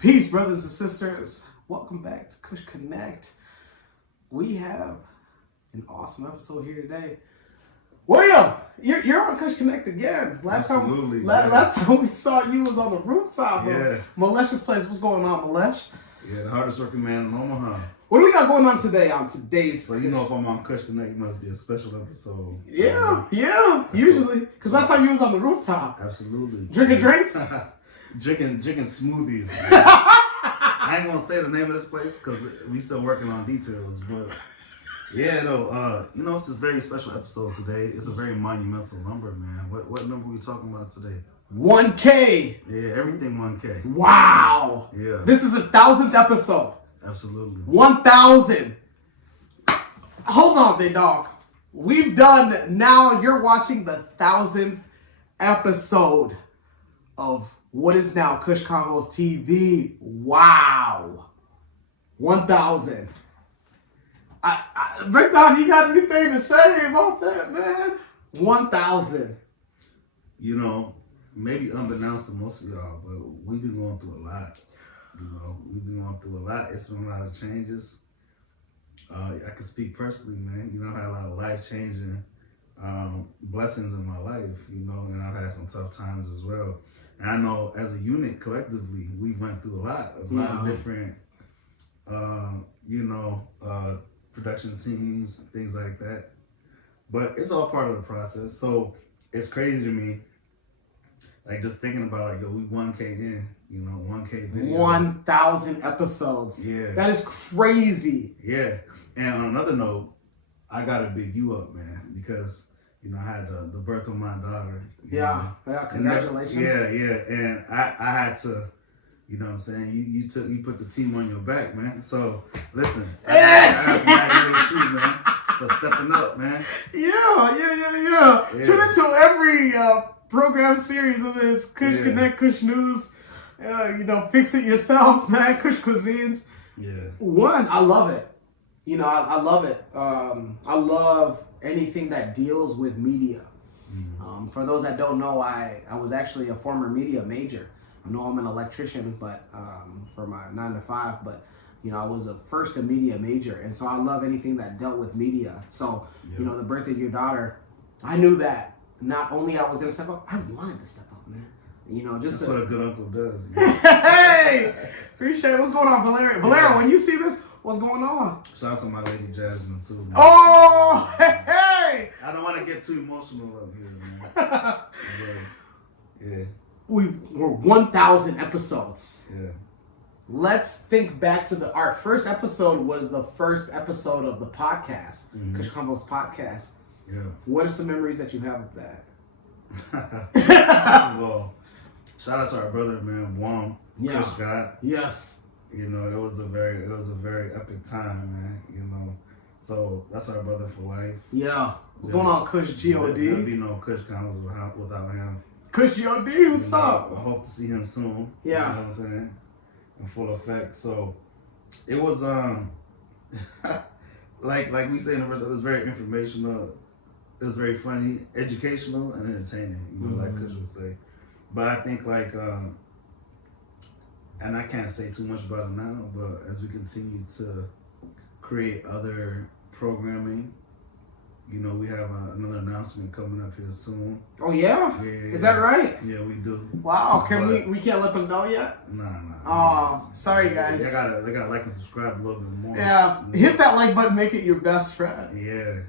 Peace, brothers and sisters. Welcome back to Kush Konnect. We have an awesome episode here today. Wuriem, you're on Kush Konnect again. Last time we saw you was on the rooftop of Malesh's place. What's going on, Malesh? Yeah, the hardest working man in Omaha. What do we got going on today on today's? So you know, if I'm on Kush Konnect, it must be a special episode. Yeah, usually. Because last time you was on the rooftop. Absolutely. Drinking drinks? drinking smoothies. I ain't gonna say the name of this place because we still working on details, but yeah, though, it's this very special episode today. It's a very monumental number, man. What number are we talking about today? 1K. Yeah, everything 1K. Wow. Yeah. This is the 1,000th episode. Absolutely. 1,000. Hold on, big dog. We've done, now you're watching the 1,000th episode of what is now Kush Konvos TV. Wow. 1,000. Big dog, you got anything to say about that, man? 1,000. You know, maybe unbeknownst to most of y'all, but we've been going through a lot. We've been going through a lot. It's been a lot of changes. I can speak personally, man. I had a lot of life-changing blessings in my life, and I've had some tough times as well. And I know as a unit, collectively, we went through a lot of different, production teams, things like that. But it's all part of the process. So it's crazy to me, like just thinking about we 1K in, 1K videos. 1,000 episodes. Yeah. That is crazy. Yeah. And on another note, I gotta big you up, man, because I had the birth of my daughter. Yeah, congratulations. And I had to, what I'm saying, you put the team on your back, man. So listen, I gotta congratulate you, man, for stepping up, man. Yeah. Tune into every program series of this Kush Konnect, Kush News. Fix it yourself, man. Kush Cuisines. Yeah. I love it. I love it. I love anything that deals with media. Mm-hmm. For those that don't know, I was actually a former media major. I know I'm an electrician, but for my 9 to 5, but I was a media major, and so I love anything that dealt with media. So the birth of your daughter, I knew that not only I was gonna step up, I wanted to step up, man. That's what a good uncle does. Hey, appreciate it. What's going on, Valeria? Valeria, when you see this, what's going on? Shout out to my lady Jasmine too, man. Oh, hey! I don't want to get too emotional up here, man. But, yeah. We're 1,000 episodes. Yeah. Let's think back to our first episode was the first episode of the podcast, Kush Konvos podcast. Yeah. What are some memories that you have of that? Well, shout out to our brother, man, Wuriem. Yeah. Kush God. Yes. It was a very epic time, man. So that's our brother for life. Yeah. What's going on, Kush G.O.D.? There'll be no Kush Konvos without him. Kush G.O.D., what's up? I hope to see him soon. Yeah. You know what I'm saying? In full effect. So it was like we say in the verse, it was very informational. It was very funny, educational, and entertaining, like Kush would say. But I think and I can't say too much about it now, but as we continue to create other programming, we have another announcement coming up here soon. Oh yeah? Yeah. Is that right? Yeah, we do. Wow, we can't let them know yet? Nah. Oh, sorry guys. They gotta like and subscribe a little bit more. Yeah, hit that like button, make it your best friend. Yeah.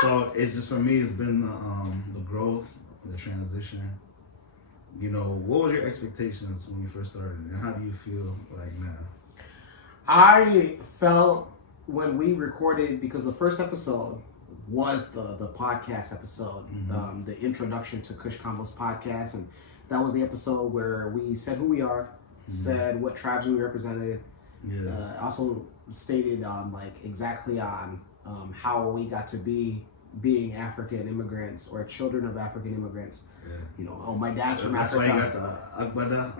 So it's just, for me, it's been the growth, the transition. What was your expectations when you first started, and how do you feel like now? I felt when we recorded, because the first episode was the podcast episode, the introduction to Kush Konvos podcast, and that was the episode where we said who we are, said what tribes we represented, also stated exactly on how we got to being African immigrants or children of African immigrants. My dad's from Africa. That's why you got the Agbada.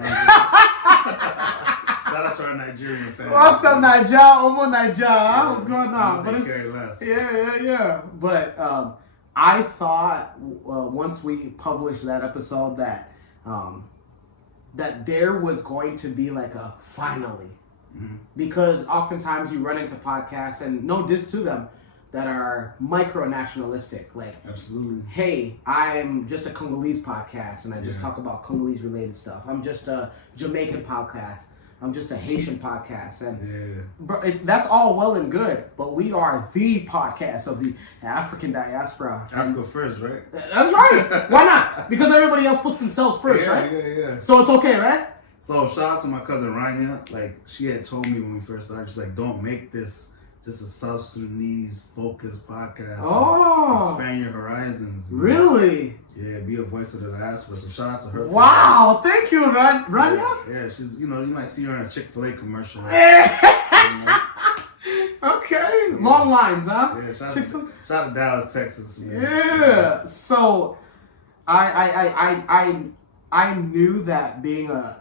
Shout out to our Nigerian fans. What's up, Niger? Omo Niger. What's going on? But it's yeah. But I thought once we published that episode that that there was going to be like a finally. Mm-hmm. Because oftentimes you run into podcasts, and no diss to them, that are micro-nationalistic. Like, absolutely. Hey, I'm just a Congolese podcast, and I just Yeah. talk about Congolese-related stuff. I'm just a Jamaican podcast. I'm just a Haitian podcast. And Yeah. bro, that's all well and good, but we are the podcast of the African diaspora. Africa first, right? That's right. Why not? Because everybody else puts themselves first, Yeah, right? yeah. So it's okay, right? So shout out to my cousin Rania. Like, she had told me when we first started, she's like, don't make this just a South Sudanese focused podcast. Oh. Expand your horizons. Man. Really? Yeah, be a voice of the diaspora. So shout out to her. Wow, thank you, Rania. Yeah, she's, you might see her in a Chick-fil-A commercial. Okay, long lines, huh? Yeah, shout out to Dallas, Texas. Man. Yeah. So, I knew that being a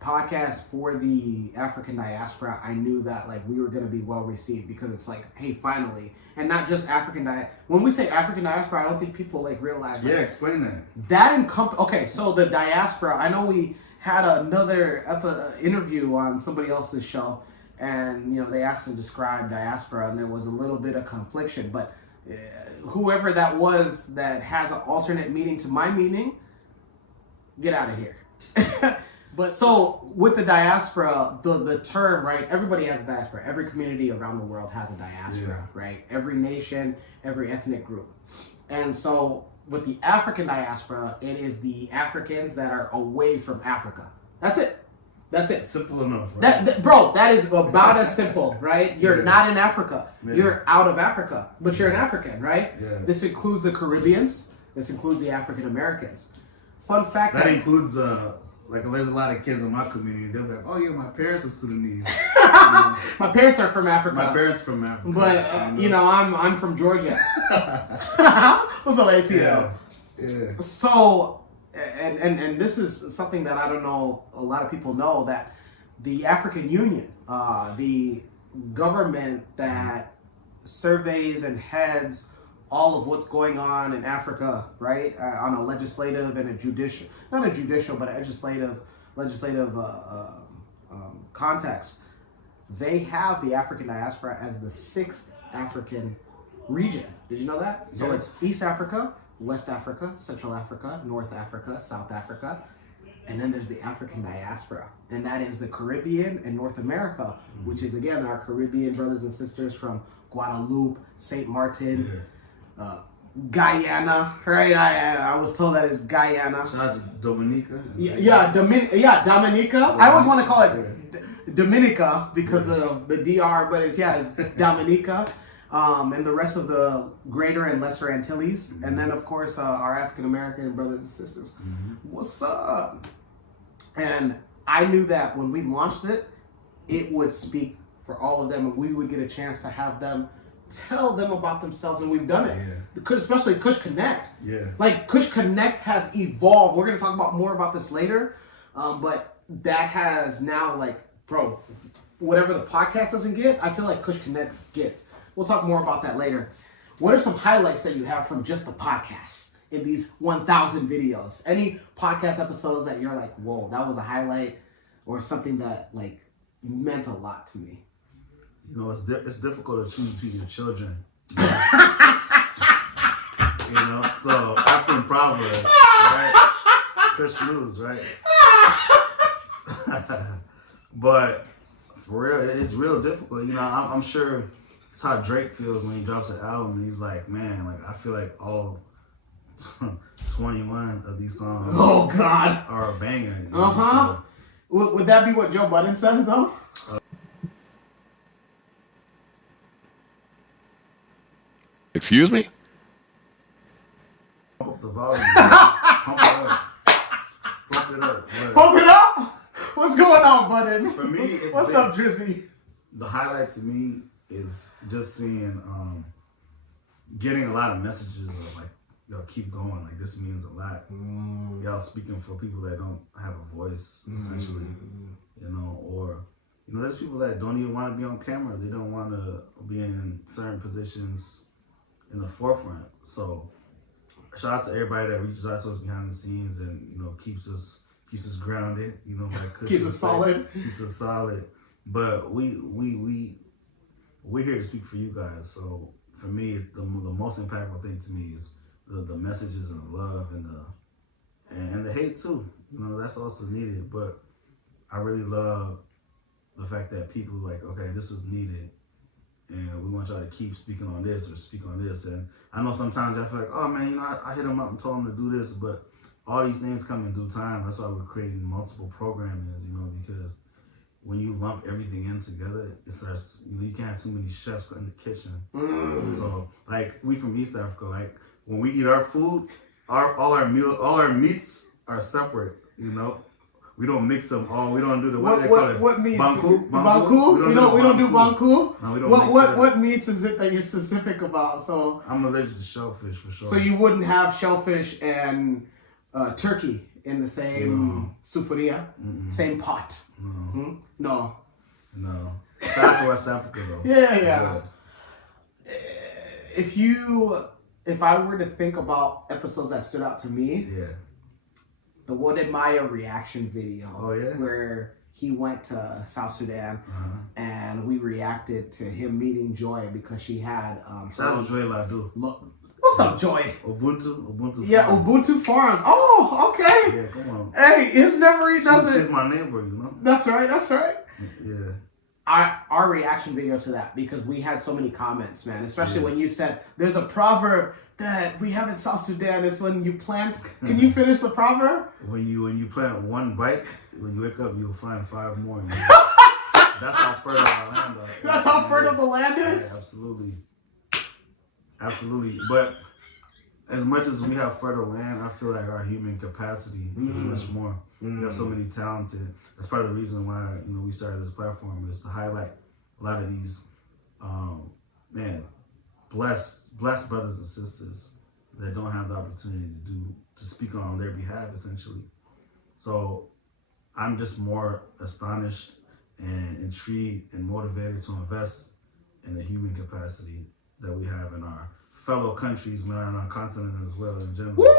podcast for the African diaspora, I knew that like we were going to be well received, because it's like, hey, finally, and not just when we say African diaspora, I don't think people like realize. Yeah, explain that. That okay, so the diaspora. I know we had another interview on somebody else's show, and they asked to describe diaspora, and there was a little bit of confliction, but whoever that was that has an alternate meaning to my meaning, get out of here. But so with the diaspora, the term, right? Everybody has a diaspora. Every community around the world has a diaspora, right? Every nation, every ethnic group. And so with the African diaspora, it is the Africans that are away from Africa. That's it. That's it. Simple enough, right? Bro, that is about as simple, right? You're not in Africa. Yeah. You're out of Africa, but you're an African, right? Yeah. This includes the Caribbeans. This includes the African Americans. Fun fact. That includes like, there's a lot of kids in my community. They'll be like, "Oh yeah, my parents are Sudanese." My parents are from Africa. My parents from Africa. But I'm from Georgia. What's up, ATL? Yeah. So, and this is something that I don't know a lot of people know, that the African Union, the government that surveys and heads all of what's going on in Africa, right? On a legislative and a judicial, not a judicial, but a legislative context. They have the African diaspora as the 6th African region. Did you know that? Yeah. So it's East Africa, West Africa, Central Africa, North Africa, South Africa, and then there's the African diaspora, and that is the Caribbean and North America, which is again our Caribbean brothers and sisters from Guadeloupe, Saint Martin. Yeah. Guyana, right? I was told that is Guyana. Shout out to Dominica. Dominica. I always want to call it Dominica because of the DR, but it's Dominica. And the rest of the Greater and Lesser Antilles, and then of course our African American brothers and sisters. What's up? And I knew that when we launched it, it would speak for all of them, and we would get a chance to have them tell them about themselves, and we've done it. Yeah. Especially Kush Konnect. Yeah. Like Kush Konnect has evolved. We're gonna talk about more about this later, but that has now, like, bro, whatever the podcast doesn't get, I feel like Kush Konnect gets. We'll talk more about that later. What are some highlights that you have from just the podcast in these 1,000 videos? Any podcast episodes that you're like, whoa, that was a highlight, or something that like meant a lot to me? It's difficult to choose between your children. So African proverb, right? Kush lose, right? But for real, it's real difficult. I'm sure it's how Drake feels when he drops an album and he's like, man, like I feel like all 21 of these songs are a banger. So, would that be what Joe Budden says though? Excuse me? Pump up the volume. Pump it up. Pump it up. Pump it up? What's going on, Budden? For me, it's what's up, Drizzy? The highlight to me is just seeing, getting a lot of messages of like, yo, keep going. Like, this means a lot. Y'all speaking for people that don't have a voice, essentially, or, there's people that don't even want to be on camera. They don't want to be in certain positions in the forefront. So shout out to everybody that reaches out to us behind the scenes and, keeps us keeps us grounded. You know, like Kush Keeps would us say, solid. Keeps us solid. But we're here to speak for you guys. So for me, the most impactful thing to me is the messages and the love and the hate too. You know, that's also needed. But I really love the fact that people like, okay, this was needed, and we want y'all to keep speaking on this or speak on this. And I know sometimes I feel like, oh man, you know, I hit them up and told them to do this, but all these things come in due time. That's why we're creating multiple programmings, you know, because when you lump everything in together, it starts, you know, you can't have too many chefs in the kitchen. So like we from East Africa, like when we eat our food, all our meats are separate, you know. We don't mix them all. We don't do the what meats? Banku? Banku? We don't do banku. No, we don't. What meats is it that you're specific about? So I'm allergic to shellfish for sure. So you wouldn't have shellfish and turkey in the same sufuria, same pot. No. Shout out to West Africa though. Yeah. If I were to think about episodes that stood out to me, the Wode Maya reaction video, where he went to South Sudan and we reacted to him meeting Joy because she had shout out to Joy Ladu. What's up, Joy? Ubuntu. Yeah, Farms. Ubuntu Farms. Oh, okay. Yeah, come on. Hey, his memory doesn't. She's my neighbor, you know. That's right. Yeah. Our reaction video to that, because we had so many comments, man. Especially when you said there's a proverb that we have in South Sudan. It's when you plant. Can you finish the proverb? When you plant one bike, when you wake up, you'll find 5 more. That's how fertile our land is. That's how fertile the land is? Yeah, absolutely. But as much as we have fertile land, I feel like our human capacity is much more. We have so many talented. That's part of the reason why, you know, we started this platform, is to highlight a lot of these, blessed brothers and sisters that don't have the opportunity to speak on their behalf, essentially. So I'm just more astonished and intrigued and motivated to invest in the human capacity that we have in our fellow countries, man, and our continent as well in general. Woo!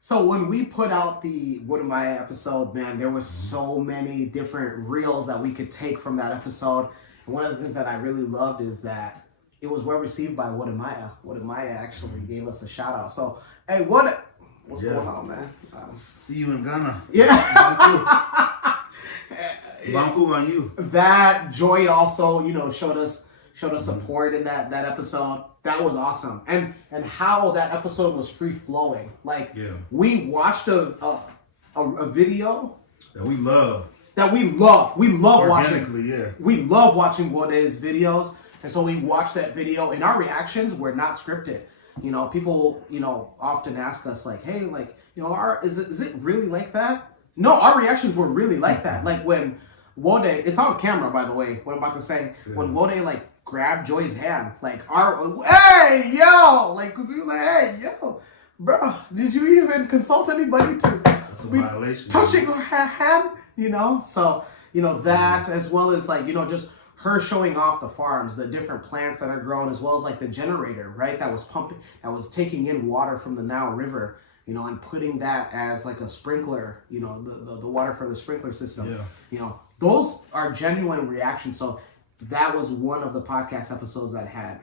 So when we put out the Wode Maya episode, man, there were so many different reels that we could take from that episode. And one of the things that I really loved is that it was well received by Wode Maya. Wode Maya actually gave us a shout out. So, hey, what's going on, man? See you in Ghana. Yeah. Banku on you. That Joy also, you know, showed us support in that episode. That was awesome. And how that episode was free flowing. Like we watched a video that we love. We love watching. Yeah. We love watching Wode's videos. And so we watched that video, and our reactions were not scripted. You know, people, you know, often ask us like, hey, like, you know, is it really like that? No, our reactions were really like that. Like when Wode, it's on camera, by the way, what I'm about to say. When Wode, like, grabbed Joy's hand, like, hey, yo! Like, cause we were like, hey, yo, bro, did you even consult anybody to That's a violation. Touching her hand? You know? So, you know, that, as well as, like, you know, just her showing off the farms, the different plants that are grown, as well as, like, the generator, right? That was pumping, that was taking in water from the Nile River, you know, and putting that as like a sprinkler, you know, the water for the sprinkler system. Yeah. You know, those are genuine reactions. So that was one of the podcast episodes that had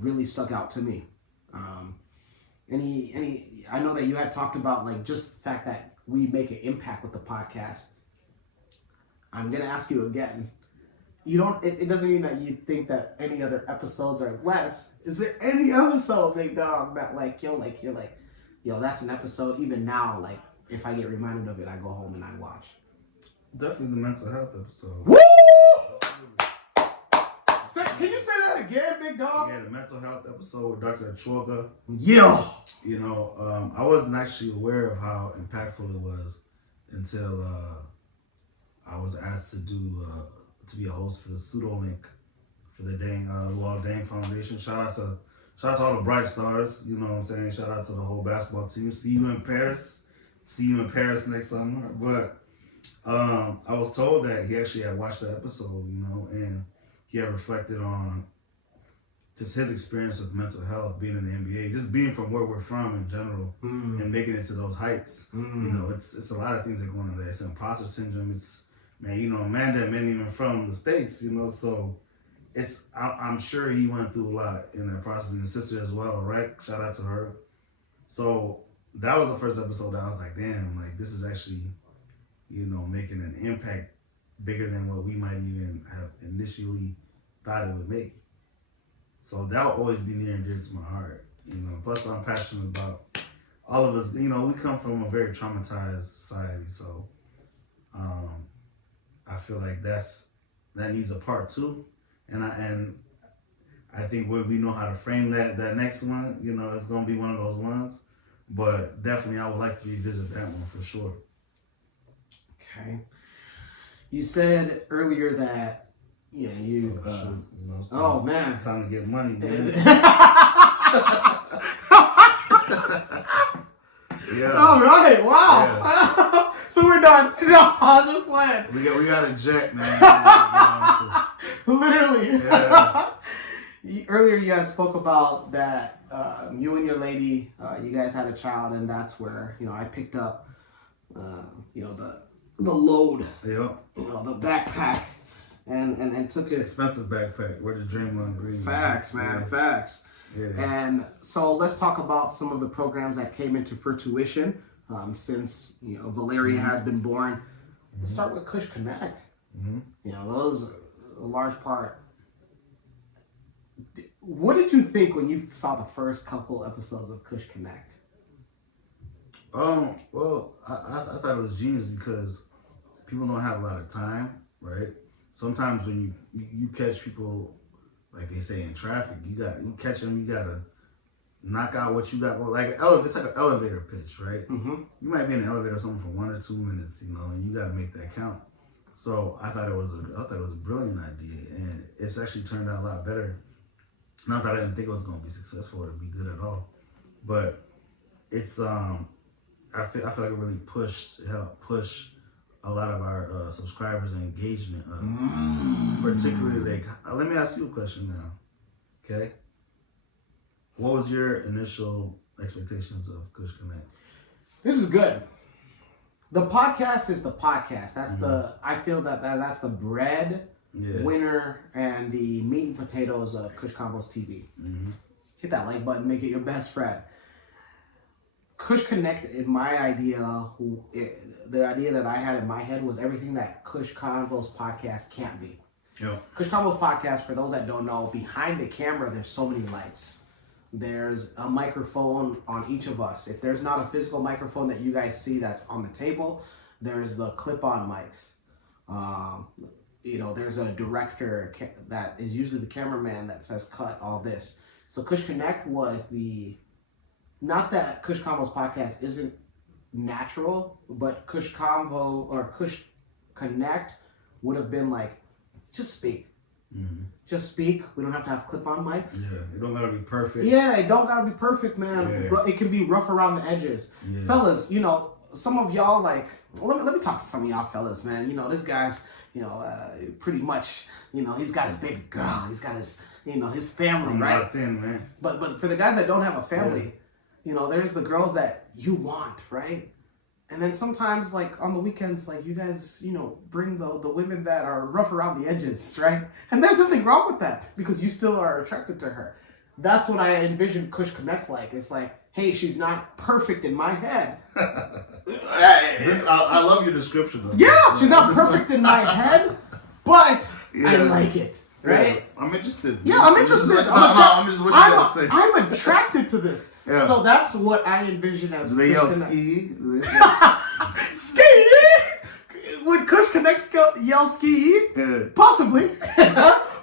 really stuck out to me. I know that you had talked about like just the fact that we make an impact with the podcast. I'm gonna ask you again. You don't. It doesn't mean that you think that any other episodes are less. Is there any episode, big dog, that like you're like, yo, that's an episode. Even now, like if I get reminded of it, I go home and I watch. Definitely the mental health episode. Woo! Can you say that again, big dog? Yeah, the mental health episode with Dr. Achwoga. Yeah. You know, I wasn't actually aware of how impactful it was until I was asked to be a host for the pseudo link for the Luol Deng Foundation. Shout out to all the bright stars. You know what I'm saying? Shout out to the whole basketball team. See you in Paris. See you in Paris next summer. But I was told that he actually had watched the episode, you know, and he had reflected on just his experience with mental health, being in the NBA, just being from where we're from in general, and making it to those heights. You know, it's a lot of things that go on there. It's imposter syndrome. It's, man, you know, Amanda ain't even from the States, you know, so I'm sure he went through a lot in that process, and his sister as well, right? Shout out to her. So that was the first episode that I was like, damn, like this is actually, you know, making an impact bigger than what we might even have initially thought it would make. So that will always be near and dear to my heart, you know. Plus, I'm passionate about all of us. You know, we come from a very traumatized society, so I feel like that needs a part too. And I think we know how to frame that next one. You know, it's gonna be one of those ones. But definitely, I would like to revisit that one for sure. Okay. You said earlier that. Yeah, you. Oh man, it's time to get money, man. Yeah. All right. Wow. Yeah. So we're done. No, I'll just land. We got a jet, man. Literally. Yeah. Earlier, you had spoke about that. You and your lady, you guys had a child, and that's where I picked up, you know, the load. Yeah. You know, the backpack. And took it. Expensive backpack. Where the Dreamland Green. Facts, man. Yeah. Facts. Yeah. And so let's talk about some of the programs that came into fruition since Valeria has been born. Let's start with Kush Konnect. You know, those a large part. What did you think when you saw the first couple episodes of Kush Konnect? Well, I thought it was genius because people don't have a lot of time, right? Sometimes when you catch people, like they say in traffic, you catch them, you gotta knock out what you got. Like it's like an elevator pitch, right? You might be in an elevator or something for 1 or 2 minutes, you know, and you gotta make that count. So I thought it was a brilliant idea, and it's actually turned out a lot better. Not that I didn't think it was gonna be successful or be good at all, but it's I feel like it really helped push a lot of our subscribers and engagement up. Particularly, like, let me ask you a question now, okay? What was your initial expectations of Kush Konnect? This is good. The podcast is the podcast. That's I feel that's the bread winner and the meat and potatoes of Kush Konvos TV. Hit that like button, make it your best friend. Kush Konnect, in my idea, the idea that I had in my head was everything that Kush Konvos podcast can't be. Yeah. Kush Konvos podcast, for those that don't know, behind the camera, there's so many lights. There's a microphone on each of us. If there's not a physical microphone that you guys see that's on the table, there's the clip-on mics. You know, there's a director that is usually the cameraman that says cut all this. So Kush Konnect was not that Kush Konvos podcast isn't natural, but Kush Konvo or Kush Konnect would have been like, just speak. Just speak. We don't have to have clip-on mics. Yeah, it don't gotta be perfect. Yeah, it don't gotta be perfect, man. Yeah. It can be rough around the edges. Yeah. Fellas, you know, some of y'all let me talk to some of y'all fellas, man. You know, this guy's, pretty much, he's got his baby girl. He's got his, his family, I'm right? locked in, man. But for the guys that don't have a family, there's the girls that you want, right? And then sometimes, like, on the weekends, like, you guys, bring the women that are rough around the edges, right? And there's nothing wrong with that because you still are attracted to her. That's what I envision Kush Konnect like. It's like, hey, she's not perfect in my head. I love your description of this. Yeah, she's not perfect in my head, but I like it. Right? Yeah, I'm interested. Yeah, I'm interested. I'm just what you gotta say. I'm attracted to this. Yeah. So that's what I envision as. Do they yell ski? Ski? Would Kush Konnect yell ski? Yeah. Possibly.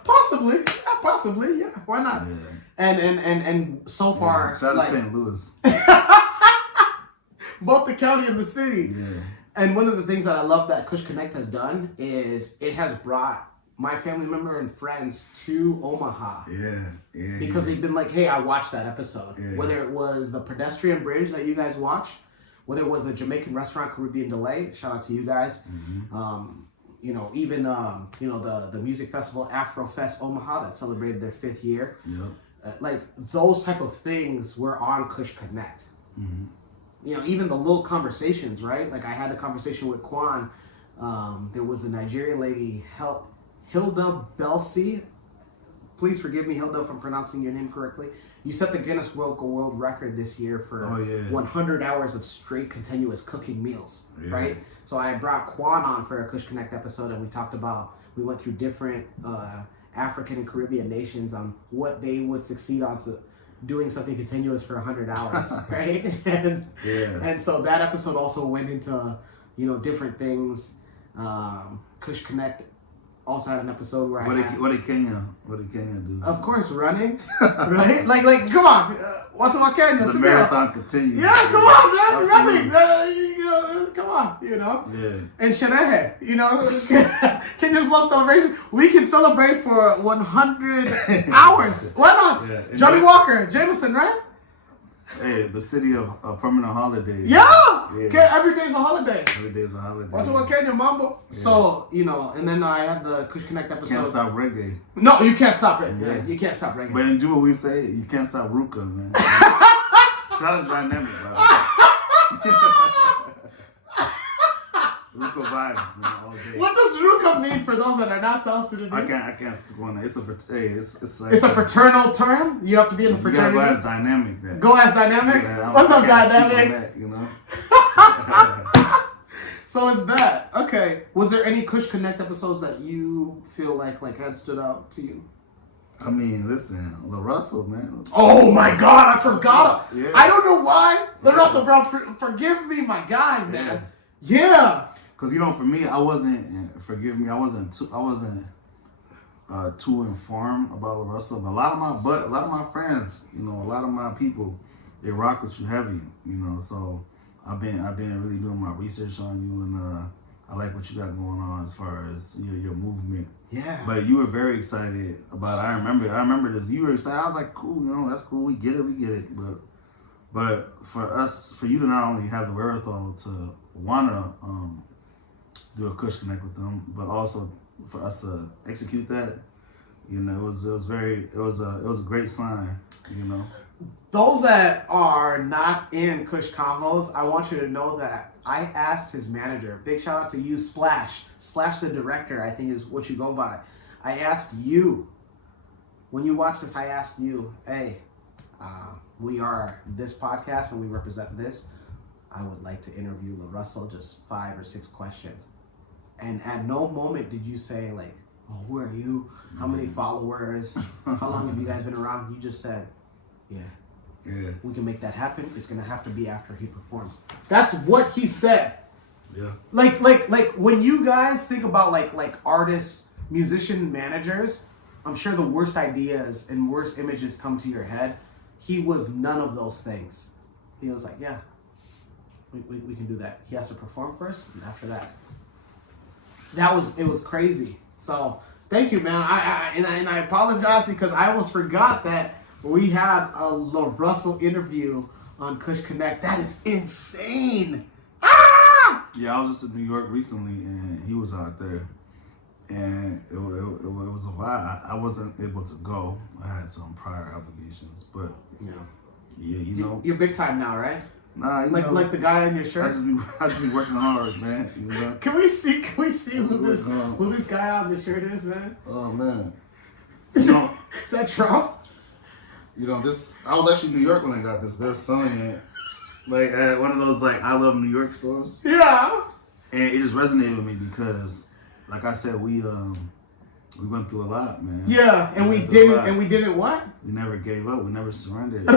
Possibly. Yeah. Why not? Yeah. And so far, shout out to St. Louis. Both the county and the city. Yeah. And one of the things that I love that Kush Konnect has done is it has brought my family member and friends to Omaha. Yeah. Because they've been like, hey, I watched that episode. Yeah. Whether it was the pedestrian bridge that you guys watched, whether it was the Jamaican restaurant Caribbean Delay, shout out to you guys. even the music festival Afrofest Omaha that celebrated their 5th year. Yep. Like those type of things were on Kush Connect. Mm-hmm. Even the little conversations, right? Like I had a conversation with Kwan. There was the Nigerian lady Hilda Belsi. Please forgive me, Hilda, if I'm pronouncing your name correctly. You set the Guinness World Record this year for 100 hours of straight continuous cooking meals, right? So I brought Kwan on for a Kush Connect episode, and we went through different African and Caribbean nations on what they would succeed on to doing something continuous for 100 hours, right? And so that episode also went into, different things. Kush Connect also had an episode where what did Kenya do? Of course, running, right? like, come on, what's about Kenya? The marathon continues. Yeah, come on, man, running. Come on, Yeah. And Sherehe, Kenyans love celebration. We can celebrate for 100 hours. Why not? Yeah. Johnny Walker, Jameson, right? Hey, the city of permanent holidays. Yeah. Every day's a holiday. Every day's a holiday. What's about Kenya, Mambo? Yeah. So, and then I had the Kush Connect episode. Can't stop reggae. No, you can't stop it. Yeah. You can't stop reggae. But in Juba, we say you can't stop Ruka, man. Shout out Dynamic, bro. Ruka vibes, man, all day. What does Ruka mean for those that are not South Sudanese? I can't speak on that. It's a fraternal term. You have to be in the fraternity. You gotta go as Dynamic. Then. Go as Dynamic. What's up, Dynamic? So is that okay? Was there any Kush Connect episodes that you feel like had stood out to you? I mean, listen, La Russell, man. Oh my God, I forgot. Yeah. I don't know why. La Russell, bro, forgive me, my guy, man. Yeah. Cause for me, I wasn't too informed about La Russell. But a lot of my friends, a lot of my people, they rock with you heavy, So I've been really doing my research on you, and I like what you got going on as far as your movement. Yeah. But you were very excited about it. I remember this. You were excited. I was like, cool, that's cool. We get it. But for you to not only have the wherewithal to wanna do a Kush Connect with them, but also for us to execute that, it was a great sign, Those that are not in Kush Konvos, I want you to know that I asked his manager, big shout out to you, Splash the director, I think is what you go by. I asked you, when you watch this, I asked you, hey, we are this podcast and we represent this. I would like to interview La Russell, just 5 or 6 questions. And at no moment did you say who are you? How many followers? How long have you guys been around? You just said, yeah, we can make that happen. It's gonna have to be after he performs. That's what he said. Yeah. Like when you guys think about like artists, musician managers, I'm sure the worst ideas and worst images come to your head. He was none of those things. He was like, yeah, we can do that. He has to perform first, and after that. It was crazy. So thank you, man. I apologize because I almost forgot that we had a La Russell interview on Kush Connect. That is insane. Ah! Yeah, I was just in New York recently, and he was out there, and it was a vibe. I wasn't able to go. I had some prior obligations, but you're big time now, right? Nah, like the guy on your shirt. I just be working hard, man. Can we see who this guy on the shirt is, man? Oh man. Is that Trump? I was actually in New York when I got this. They're selling it at one of those I Love New York stores. Yeah. And it just resonated with me because, like I said, we went through a lot, man. Yeah, and we didn't what? We never gave up. We never surrendered.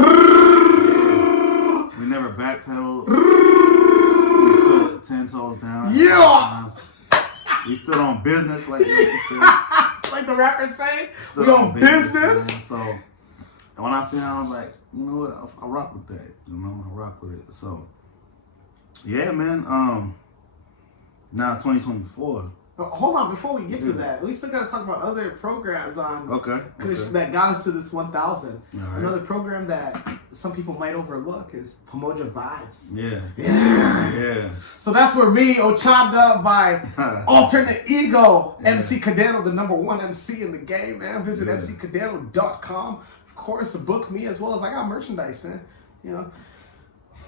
We never backpedaled. We stood 10 toes down. Yeah. We stood on business, like you said. Like the rappers say. We on business. So, and when I seen it, I was like, you know what? I rock with that. I rock with it. So, yeah, man. Now 2024. Hold on, before we get to that, we still got to talk about other programs on Kush that got us to this 1,000. Right. Another program that some people might overlook is Pamoja Vibes. Yeah. So that's where me, Ochanda, by Alternate Ego, MC Cadero, the #1 MC in the game, man. Visit mccadero.com, of course, to book me, as well as I got merchandise, man. You know.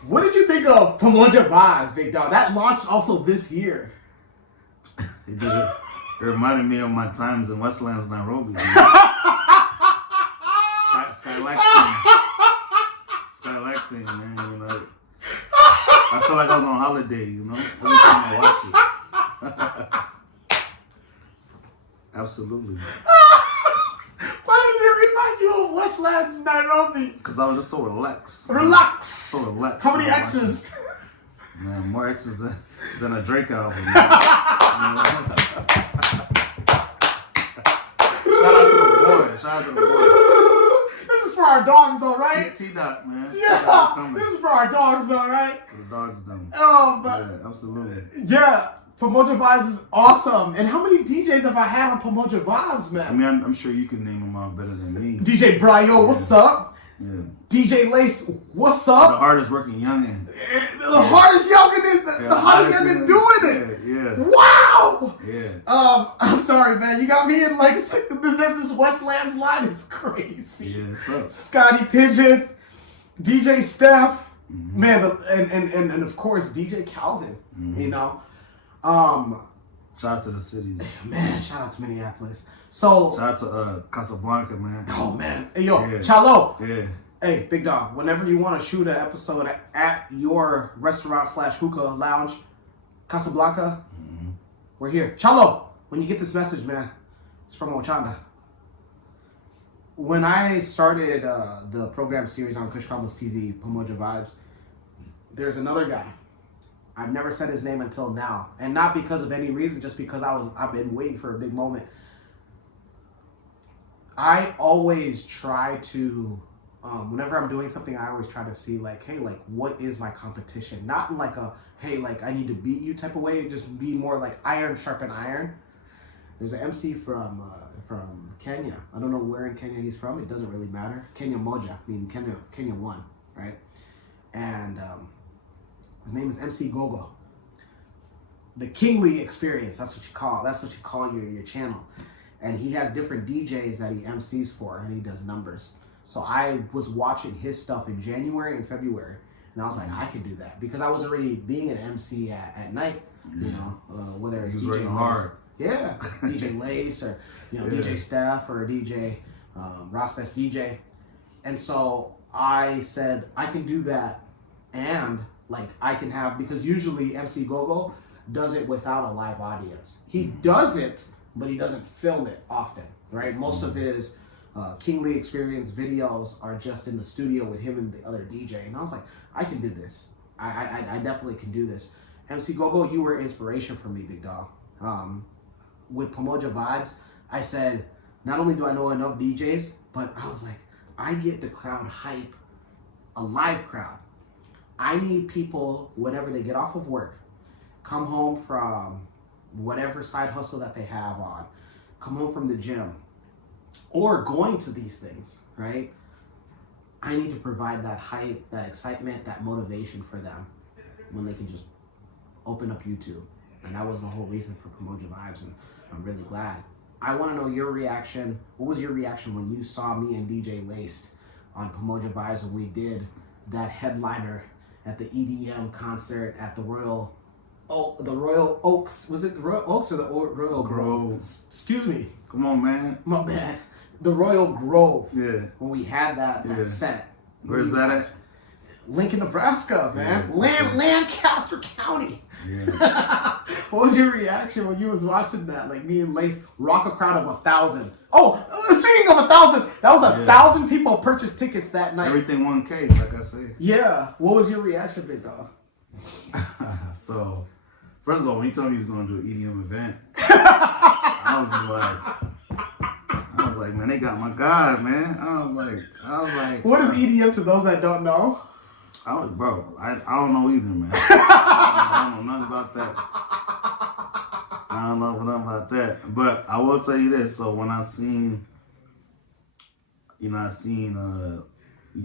What did you think of Pamoja Vibes, big dog? That launched also this year. It reminded me of my times in Westlands, Nairobi. Skylaxing, man. You know, I feel like I was on holiday. You know, every time I watch it. Absolutely. Why did it remind you of Westlands, Nairobi? Because I was just so relaxed. So relaxed. How many X's? Man, more X's than a Drake album. Shout out to the boy. This is for our dogs, though, right? T-Dot, man. Yeah. This is for our dogs, though, right? For the dogs, though. Yeah, absolutely. Yeah. Pamoja Vibes is awesome. And how many DJs have I had on Pamoja Vibes, man? I mean, I'm sure you can name them all better than me. DJ Bryo, what's up? Yeah. DJ Lace, what's up? The hardest working youngin'. The hardest youngin' the hardest youngin' doing it. Yeah. Wow. Yeah. I'm sorry, man. You got me in like this Westlands line is crazy. Yeah, what's up? Scotty Pigeon, DJ Steph, man, and of course DJ Calvin. You know. Shout out to the cities. Man, shout out to Minneapolis. So shout out to Casablanca, man. Oh man. Hey yo, Chalo. Yeah. Hey, big dog, whenever you want to shoot an episode at your restaurant/hookah lounge, Casablanca, we're here. Chalo, when you get this message, man, it's from Ochanda. When I started the program series on Kush Konvos TV, Pamoja Vibes, there's another guy. I've never said his name until now, and not because of any reason, just because I've been waiting for a big moment. I always try to, whenever I'm doing something, I always try to see like, hey, like what is my competition? Not in like a, hey, like I need to beat you type of way. Just be more like iron sharpen iron. There's an MC from Kenya. I don't know where in Kenya he's from. It doesn't really matter. Kenya Moja, I mean Kenya one, right? And his name is MC Gogo. The Kingly Experience. That's what you call your channel. And he has different DJs that he MCs for, and he does numbers. So I was watching his stuff in January and February, and I was like, I can do that because I was already being an MC at night. You know, whether it's DJ Lace, DJ Lace, or DJ Steph, or DJ Ross Best DJ. And so I said I can do that, and like I can have, because usually MC Gogo does it without a live audience. He does it, but he doesn't film it often, right? Most of his Kingly Experience videos are just in the studio with him and the other DJ. And I was like, I can do this. I definitely can do this. MC Gogo, you were inspiration for me, big dog. With Pamoja Vibes, I said, not only do I know enough DJs, but I was like, I get the crowd hype, a live crowd. I need people, whenever they get off of work, come home from whatever side hustle that they have on, come home from the gym, or going to these things, right? I need to provide that hype, that excitement, that motivation for them when they can just open up YouTube. And that was the whole reason for Pamoja Vibes, and I'm really glad. I want to know your reaction. What was your reaction when you saw me and DJ Laced on Pamoja Vibes when we did that headliner at the EDM concert at the Royal Oaks? Was it the Royal Oaks or the Royal Grove? Excuse me. Come on, man. My bad. The Royal Grove. Yeah. When we had that set. Where's that at? Lincoln, Nebraska, man. Lancaster County. Yeah. What was your reaction when you was watching that? Like me and Lace rock a crowd of 1,000. Oh, speaking of 1,000, that was 1,000 people purchased tickets that night. Everything 1K, like I said. Yeah. What was your reaction, big dog? So, first of all, when you told me he was going to do an EDM event, I was like, man, they got my guy, man. I was like. What is EDM to those that don't know? I don't know either, man. I don't know nothing about that. I don't know nothing about that. But I will tell you this. So when I seen you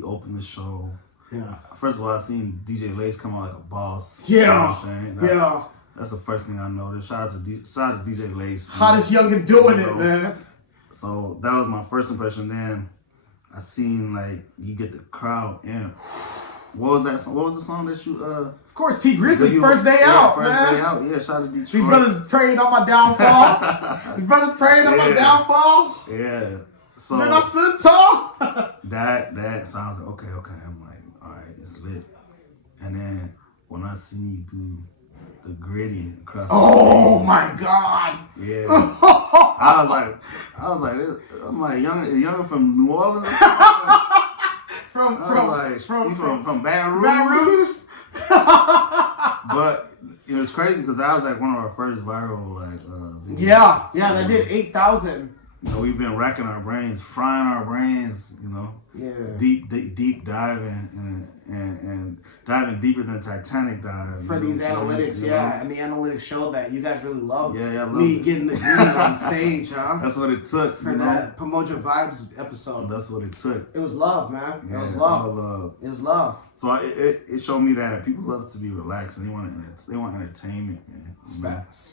open the show. Yeah. First of all, I seen DJ Lace come out like a boss. Yeah. You know what I'm saying? Yeah. That's the first thing I noticed. Shout out to DJ Lace. Hottest youngin' doing it, man. So that was my first impression. Then I seen like you get the crowd in. What was that? What was the song that you Of course, T Grizzly, first day out, first man. Day out. Yeah, shout out to Detroit. These brothers praying on my downfall. These brothers praying on my downfall. Yeah. So then I stood tall. that sounds like okay. I'm like, all right, it's lit. And then when I seen you do the gritty across the stage, my God. Yeah. I was like, I'm like young from New Orleans. Or something. from Baton Rouge. Baton Rouge. But it was crazy because that was like one of our first viral videos. Yeah, that did 8,000. You know, we've been racking our brains, frying our brains. You know, deep diving and diving deeper than Titanic dive for these analytics. And the analytics showed that you guys really loved me getting the green on stage, huh? That's what it took for that Promote Your Vibes episode. That's what it took. It was love, man. Yeah, it was love. All love. It was love. So it showed me that people love to be relaxed and they want entertainment, man.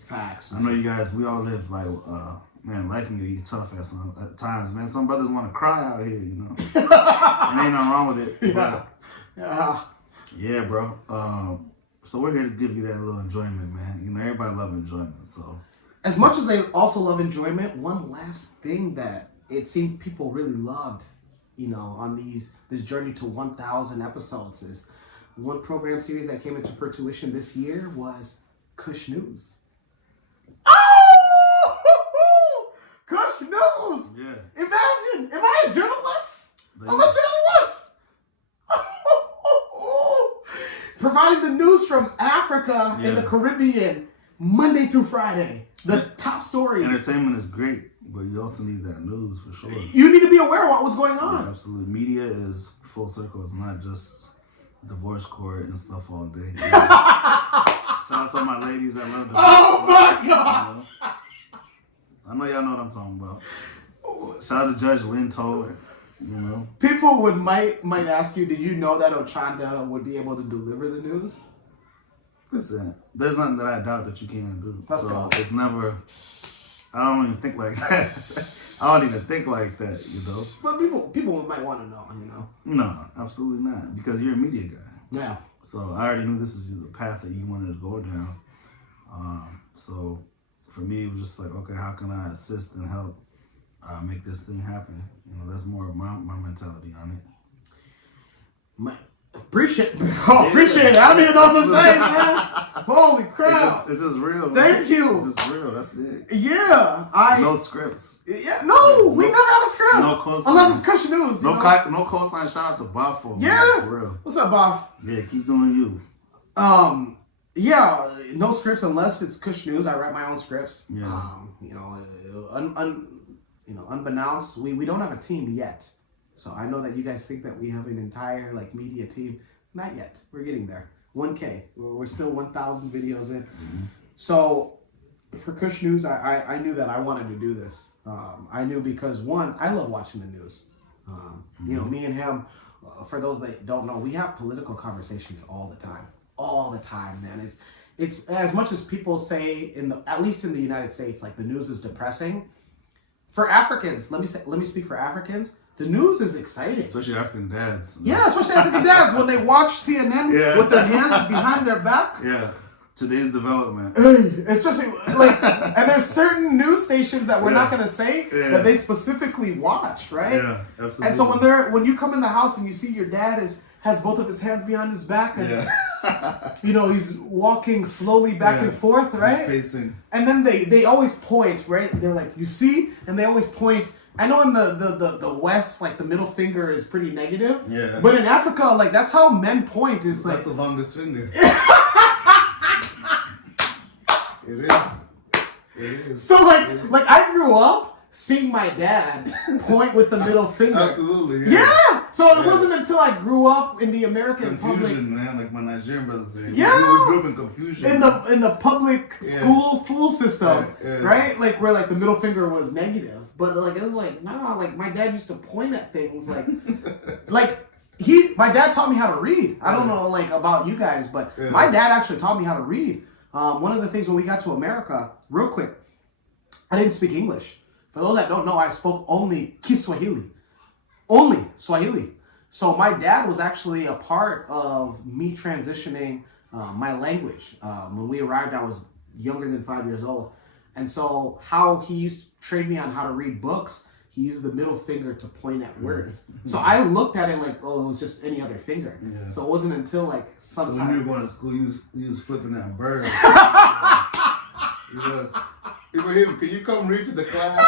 Facts. I know you guys. We all live like life can get tough at times, man. Some brothers want to cry out here, you know. And ain't nothing wrong with it. Yeah, bro. So we're here to give you that little enjoyment, man. You know, everybody loves enjoyment. So as much as they also love enjoyment, one last thing that it seemed people really loved, you know, on this journey to 1,000 episodes is one program series that came into fruition this year was Kush News. Kush News! Yeah. Imagine! Am I a journalist? I'm a journalist! Providing the news from Africa and the Caribbean Monday through Friday. The top stories. Entertainment is great, but you also need that news for sure. You need to be aware of what's going on. Yeah, absolutely. Media is full circle. It's not just divorce court and stuff all day. Shout out to my ladies that love divorce court. My God! You know? I know y'all know what I'm talking about. Shout out to Judge Lynn Toller, you know. People might ask you, did you know that Ochanda would be able to deliver the news? Listen, there's nothing that I doubt that you can't do. Let's go. It's never, I don't even think like that. I don't even think like that, you know. But people might want to know, you know. No, absolutely not, because you're a media guy. Yeah. So I already knew this is the path that you wanted to go down. So for me, it was just like, okay, how can I assist and help make this thing happen? You know, that's more of my mentality on it. Appreciate it. I don't even know what to say, man. Holy crap. It's just real. Thank you. It's just real. That's it. Yeah. No scripts. Yeah. No, we never have a script. No cosign. Unless it's Kush News. No cosign. Shout out to Bob Yeah. For real. What's up, Bob? Yeah, keep doing you. Yeah, no scripts unless it's Kush News. I write my own scripts. Yeah. Unbeknownst, we don't have a team yet. So I know that you guys think that we have an entire media team. Not yet. We're getting there. 1K. We're still 1,000 videos in. Mm-hmm. So for Kush News, I knew that I wanted to do this. I knew because one, I love watching the news. You know, me and him. For those that don't know, we have political conversations all the time. All the time, man. It's as much as people say at least in the United States, like the news is depressing. For Africans, let me speak for Africans. The news is exciting. Especially African dads. Yeah, especially African dads when they watch CNN with their hands behind their back. Yeah. Today's development. Especially and there's certain news stations that we're not gonna say that they specifically watch, right? Yeah, absolutely. And so when you come in the house and you see your dad has both of his hands behind his back and you know he's walking slowly back and forth, right? He's pacing. And then they always point, right? They're like, you see, and they always point. I know in the West, like the middle finger is pretty negative. Yeah. But in Africa, like that's how men point. Is like that's the longest finger. It is. So like I grew up seeing my dad point with the middle finger. Absolutely, Yeah. So it wasn't until I grew up in the American confusion, public. man, like my Nigerian brothers say. Yeah. We grew up in confusion. In the public school system, Yeah. right? Like where like the middle finger was negative, but like it was like nah. Like my dad used to point at things like like. My dad taught me how to read. I don't know like about you guys, but my dad actually taught me how to read. One of the things when we got to America, real quick, I didn't speak English. For those that don't know, I spoke only Kiswahili. Only Swahili. So my dad was actually a part of me transitioning my language. When we arrived, I was younger than 5 years old. And so how he used to train me on how to read books, he used the middle finger to point at words. So I looked at it like, oh, it was just any other finger. Yeah. So it wasn't until like sometime. So when you were going to school, you was flipping that bird. He was. Ibrahim, can you come read to the class?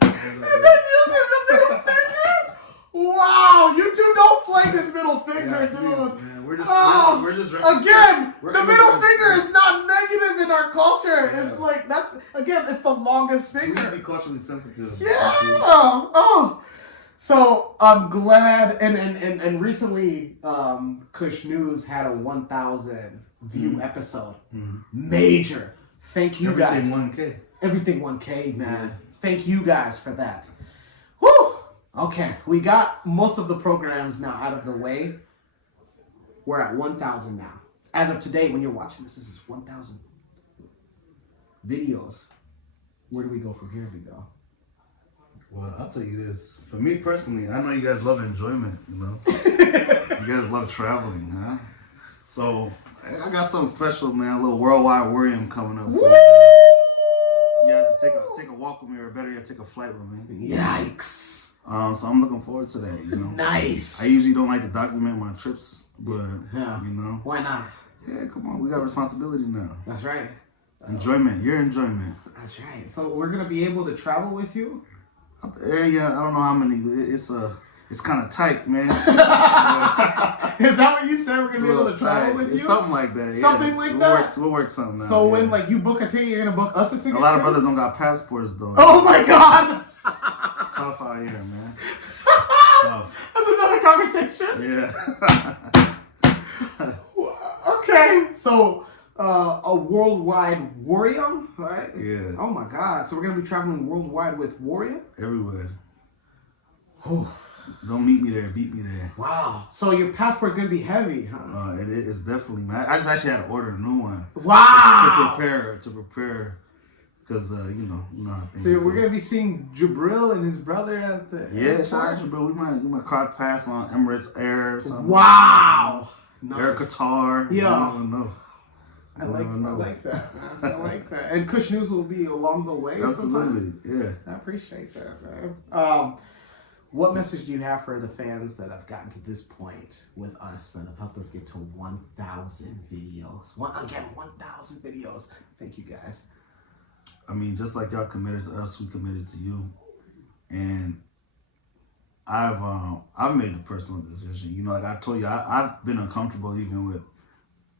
And then using the middle finger? Wow, you two don't flame this middle finger, dude. Please, man. We're just again, the middle finger is not negative in our culture. Yeah. It's like, it's the longest finger. We need to be culturally sensitive. Yeah. Oh. So I'm glad, and recently, Kush News had a 1,000 view episode. Major. Thank you guys. Everything 1K, man. Yeah. Thank you guys for that. Whew. Okay, we got most of the programs now out of the way. We're at 1,000 now. As of today, when you're watching this is 1,000 videos. Where do we go from here, Vigo? Well, I'll tell you this. For me personally, I know you guys love enjoyment, you know? You guys love traveling, huh? So, I got something special, man. A little worldwide Wuriem coming up. Woo! You guys can take a walk with me, or better yet, take a flight with me. Yikes. So I'm looking forward to that, you know? Nice. I usually don't like to document my trips, but, you know? Why not? Yeah, come on. We got responsibility now. That's right. Enjoyment. Your enjoyment. That's right. So we're going to be able to travel with you? Yeah, I don't know how many. It's kind of tight, man. Is that what you said? We're gonna be able to travel with you? It's something like that. Something like that. We'll work something out. So when like you book a ticket, you're gonna book us a ticket. A lot of brothers don't got passports though. Oh my God! It's tough out here, man. Tough. That's another conversation. Yeah. Okay, so a worldwide Wuriem, right? Yeah. Oh my God! So we're gonna be traveling worldwide with Wuriem? Everywhere. Don't meet me there, beat me there. Wow. So your passport's gonna be heavy, huh? It is definitely, man. I just actually had to order a new one. Wow. To prepare, because you know how things. So we're gonna be seeing Jabril and his brother at the. Yeah, shout out to Jabril. We might cross pass on Emirates Air or something. Wow. Nice. Air Qatar. Yeah. I don't know. I like that, man. I like that. And Kush News will be along the way. Absolutely. Sometimes. Yeah. I appreciate that, man. What message do you have for the fans that have gotten to this point with us and have helped us get to 1,000 videos? 1,000 videos. Thank you, guys. I mean, just like y'all committed to us, we committed to you. And I've made a personal decision. You know, like I told you, I've been uncomfortable even with.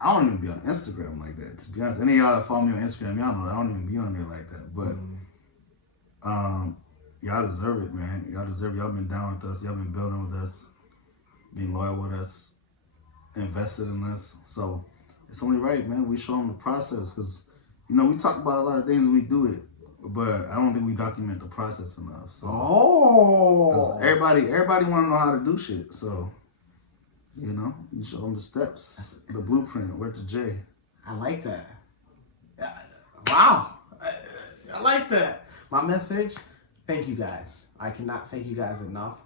I don't even be on Instagram like that. To be honest, any of y'all that follow me on Instagram, y'all know I don't even be on there like that. But y'all deserve it, man. Y'all deserve it. Y'all been down with us. Y'all been building with us, being loyal with us, invested in us. So it's only right, man. We show them the process because, you know, we talk about a lot of things and we do it, but I don't think we document the process enough. So everybody want to know how to do shit. So, you know, you show them the steps, the blueprint, where to J. I like that. Wow. I like that. My message. Thank you guys. I cannot thank you guys enough.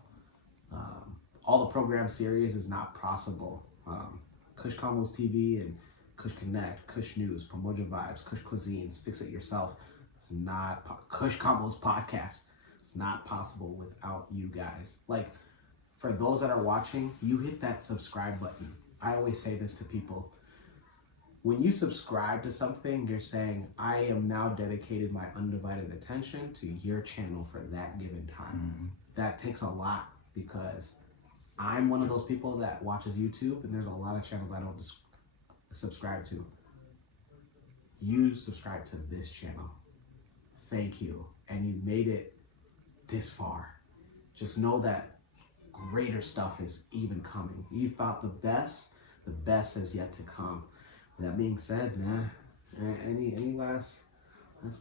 All the program series is not possible. Kush Konvos TV and Kush Konnect, Kush News, Promote Your Vibes, Kush Cuisines, Fix It Yourself. It's not Kush Konvos podcast. It's not possible without you guys. Like, for those that are watching, you hit that subscribe button. I always say this to people. When you subscribe to something, you're saying, I am now dedicated my undivided attention to your channel for that given time. Mm-hmm. That takes a lot because I'm one of those people that watches YouTube and there's a lot of channels I don't subscribe to. you subscribe to this channel. Thank you. And you made it this far. Just know that greater stuff is even coming. You thought the best has yet to come. That being said, man, any last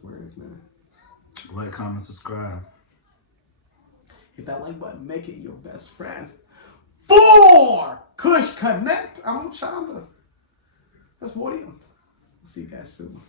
words, man? Like, comment, subscribe. Hit that like button, make it your best friend. For Kush Konnect, I'm Ochanda. That's Wuriem. We'll see you guys soon.